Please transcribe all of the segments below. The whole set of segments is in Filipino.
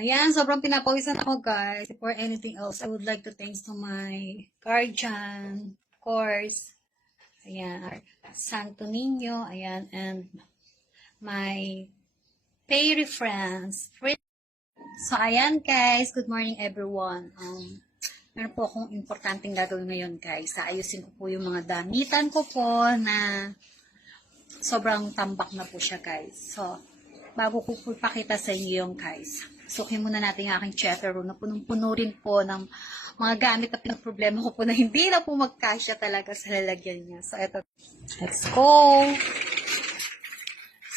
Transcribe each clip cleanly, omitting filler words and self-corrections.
Ayan, sobrang pinapawisan ako guys. Before anything else, I would like to thanks to my guardian, of course. Ayan, Santo Niño, ayan, and my fairy friends. So, ayan guys, good morning everyone. Meron po akong importanteng gagawin ngayon guys. Ayusin ko po yung mga damitan ko po na sobrang tambak na po siya guys. So, bago ko po ipakita sa inyo yung guys, sukin muna natin yung aking checker room na punong-puno rin po ng mga gamit na pinag-problema ko po na hindi na po magkasya talaga sa lalagyan niya. So, eto. Let's go!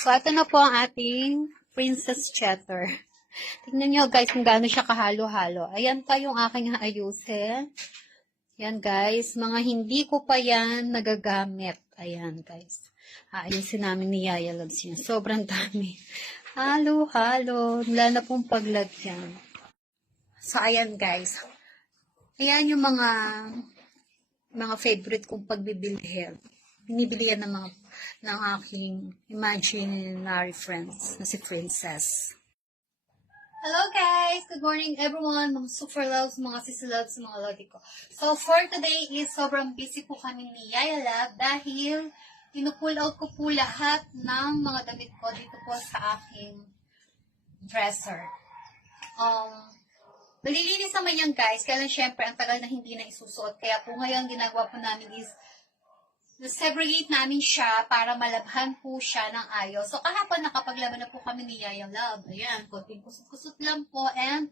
So, ito na po ang ating princess cheddar. Tingnan nyo guys kung gaano siya kahalo-halo. Ayan pa yung aking ayusin. Ayan guys, mga hindi ko pa yan nagagamit. Ayan guys. Ayusin namin ni Yaya Loves yan. Sobrang dami. Halo-halo. Wala na pong paglagyan. So ayan guys. Ayan yung mga favorite kong pagbibilhin. Binibili yan ng aking imaginary friends na si Princess. Hello guys! Good morning everyone! Mga super loves, mga sisi loves, mga lodi ko. So for today is sobrang busy po kami ni Yaya Love dahil pinupull out ko po lahat ng mga damit ko dito po sa aking dresser. Malilinis naman yan guys, kaya lang syempre ang tagal na hindi na isusuot. Kaya po ngayon ginagawa po namin is na-segregate namin siya para malabhan po siya ng ayos. So, kahapon nakapaglaban na po kami ni Yaya Love. Ayan, konting kusot-kusot lang po. And,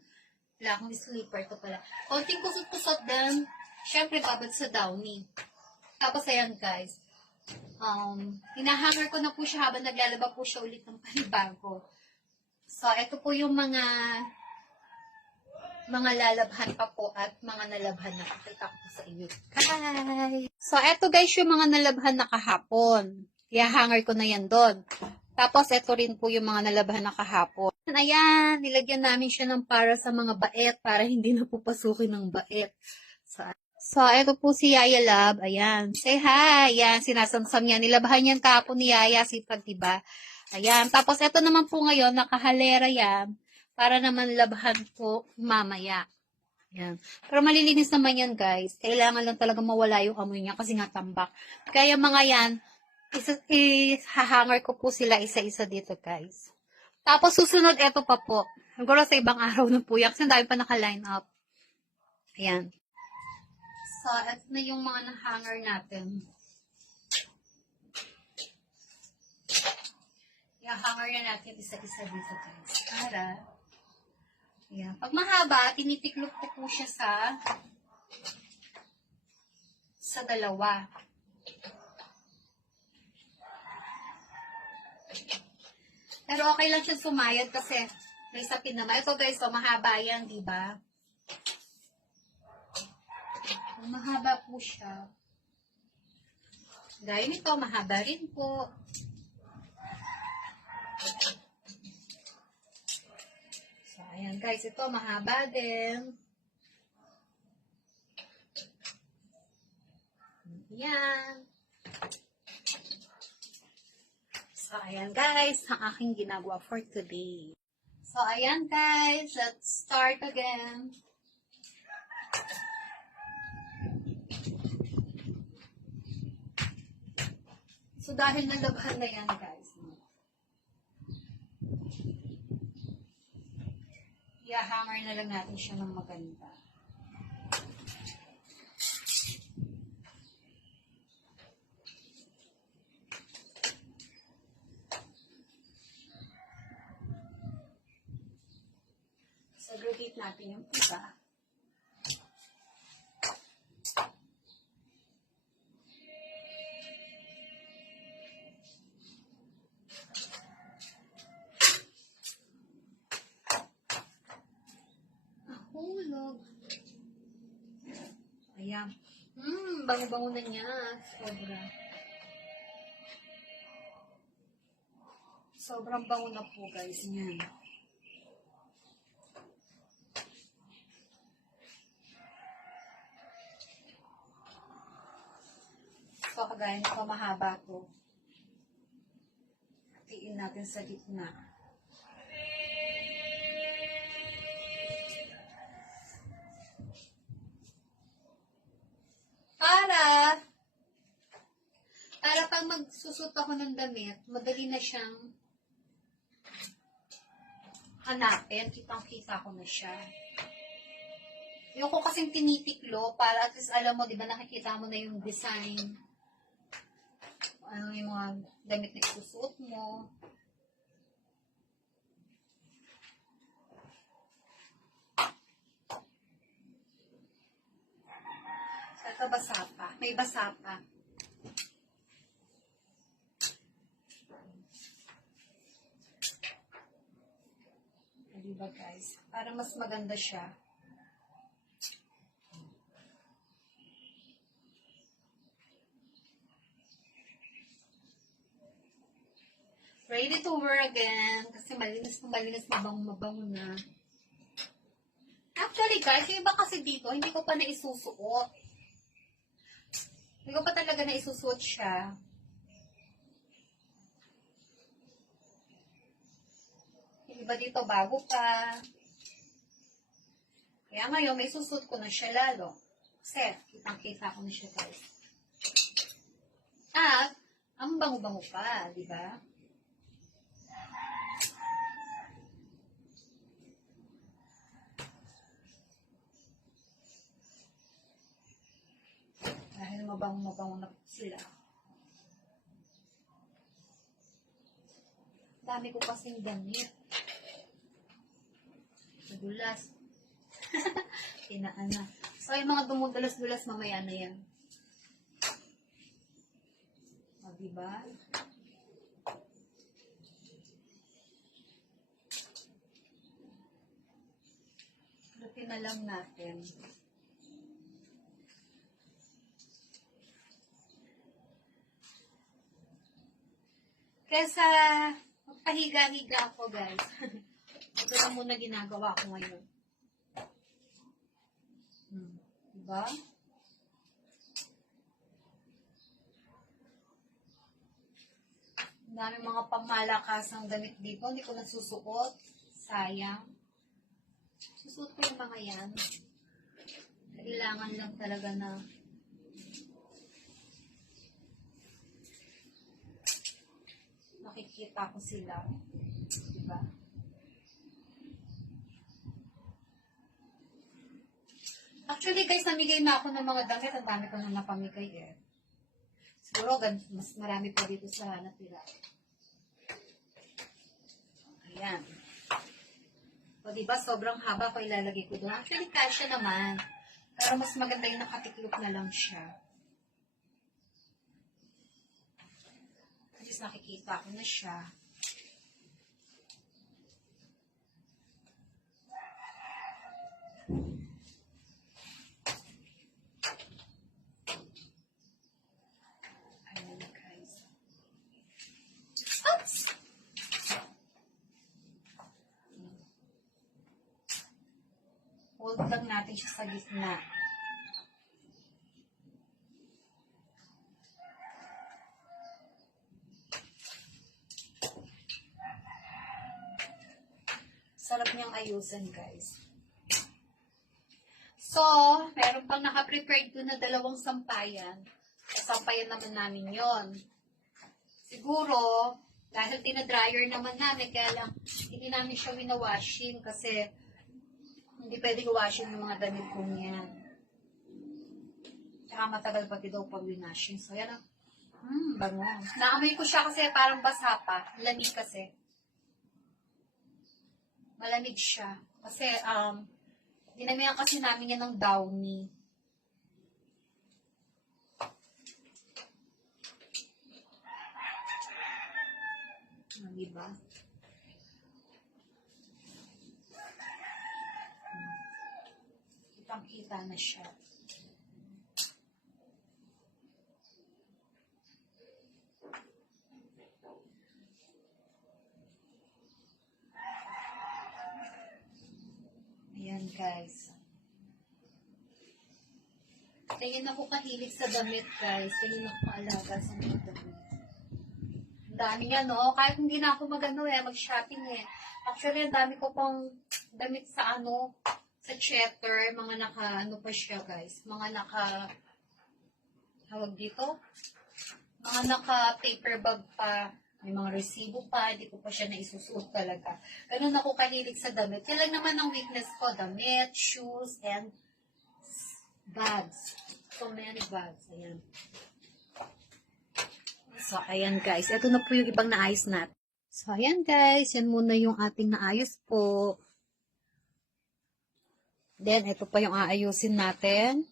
wala akong slipper ito pala. Konting kusot-kusot din. Siyempre, babad sa downy. Tapos, ayan guys. Hinahanger ko na po siya habang naglalaba po siya ulit ng panibago. So, ito po yung mga lalabhan pa po at mga nalabhan na pakita ko sa inyo. Hi! So, eto guys yung mga nalabhan na kahapon. I-hanger ko na yan doon. Tapos, eto rin po yung mga nalabhan na kahapon. Ayan, nilagyan namin siya ng para sa mga baet para hindi na pupasukin ng baet. So, eto po si Yaya Love. Ayan, say hi! Ayan, sinasamsam niya. Nilabhan yan kahapon ni Yaya, sipag, diba? Ayan, tapos eto naman po ngayon, nakahalera yan. Para naman labhan po mamaya. Yan. Pero malilinis naman yan, guys. Kailangan lang talaga mawala yung amoy niya kasi nga tambak. Kaya mga yan, hahanger ko po sila isa-isa dito, guys. Tapos susunod, eto pa po. Siguro sa ibang araw na po yan kasi dahil pa naka-line up. Ayan. So, eto na yung mga na-hanger natin. I-hanger na natin isa-isa dito, guys. Para yeah. Pag mahaba, tinitiklop ko po siya sa dalawa. Pero okay lang siya sumayad kasi may sapin naman. Ito guys, so mahaba yan, di ba? Mahaba po siya. Gaya nito, mahaba rin po. Ayan guys, ito mahaba din. Ayan. So, ayan guys, ang aking ginagawa for today. So, ayan guys, let's start again. So, dahil nalabhan na yan guys, i-hanger na lang natin siya ng maganda. Segregate natin yung iba. Hulog. Ayan. Bango-bango na niya. Sobra. Sobrang bango na po guys niyan. So, kagaya nito mahaba to. Hatiin natin sa gitna. pag magsusot ako ng damit, madali na siyang hanapin. Kitang-kita ko na siya. Yung ko kasing tinitiklo para at least alam mo, di ba nakikita mo na yung design. Ano yung mga damit na isusuot mo. So, ito basa pa. May basa pa. Diba guys? Para mas maganda siya. Ready to wear again. Kasi malinis na malinis, mabango na. Actually guys, yung iba kasi dito, hindi ko pa naisusuot. Hindi ko pa talaga naisusuot siya. Yung iba dito bago pa. Kaya ngayon, may susuot ko na siya lalo. Kasi, kitang-kita ko na siya guys. At, ang bango-bango pa, di ba? Dahil mabango na sila. Dami ko kasing damit. Nadulas. Tinaan na. So, yung mga dumudulas-dulas, mamaya na yan. O, diba? Lutin na lang natin. Kesa, magpahiga-higa ako, guys. Ito lang muna ginagawa ko ngayon. Diba? Ang dami mga pangmalakasang damit dito. Hindi ko nasusuot. Sayang. Susuot ko yung mga yan. Kailangan lang talaga na makikita ko sila. Diba? Actually, guys, namigay na ako ng mga damit. Ang dami ko nang napamigay eh. Siguro, mas marami pa dito sa natira. Ayan. O, diba? Sobrang haba ko ilalagay ko doon. Actually, kasya naman. Pero mas maganda yung nakatiklop na lang siya. At least nakikita ko na siya. Ayan, guys. Oops! Hold lang natin siya sa gitna. Sarap niyang ayusin, guys. So, meron pang naka-prepared doon na 2 sampayan. Sampayan naman namin yon. Siguro, dahil tinadryer naman namin, kaya lang hindi namin siya winawashing kasi hindi pwedeng washing yung mga damit kong yan. Tsaka matagal pati daw pag winashing. So, yan ang, bango. Naamoy ko siya kasi parang basa pa. Lamig kasi. Malamig siya. Kasi, dinamihan kasi namin yan ng downy. Diba? Kitang-kita na siya. Ayan, guys. Tingin ako kahilig sa damit, guys. Tingin ako kaalaga sa mga damit. Ang dami yan, no? Kahit hindi na ako mag-shopping eh. Actually, ang dami ko pang damit sa sa Checker. Mga pa siya, guys. Mga tawag dito? Mga naka-paper bag pa. May mga resibo pa. Hindi ko pa siya naisusuot talaga. Ganun ako kahilig sa damit. Yan lang naman ang weakness ko. Damit, shoes, and bags. So many bags. Ayan. So, ayan guys. Ito na po yung ibang naayos natin. So, ayan guys. Yan muna yung ating naayos po. Then, ito pa yung aayusin natin.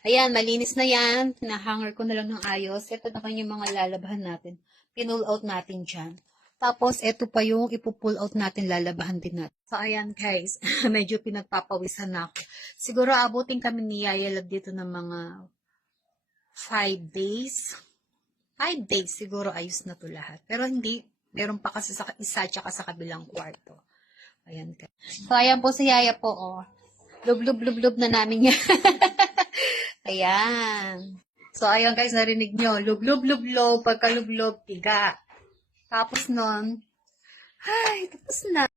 Ayan, malinis na yan. Nahanger ko na lang ng ayos. Ito naman yung mga lalabahan natin. Pinull out natin dyan. Tapos, ito pa yung ipupull out natin, lalabahan din natin. So, ayan guys. Medyo pinagpapawisan na ako. Siguro, abutin kami ni Yaya Love dito ng mga 5 days. 5 days siguro ayos na to lahat. Pero hindi. Meron pa kasi sa isa tsaka sa kabilang kwarto. Ayan guys. So, ayan po si Yaya po, oh. Lub-lub-lub-lub na namin yan. Ayan. So, ayun guys, narinig nyo. Lub-lub-lub-lub. Pagka-lub-lub, tiga. Tapos nun, ay, tapos na.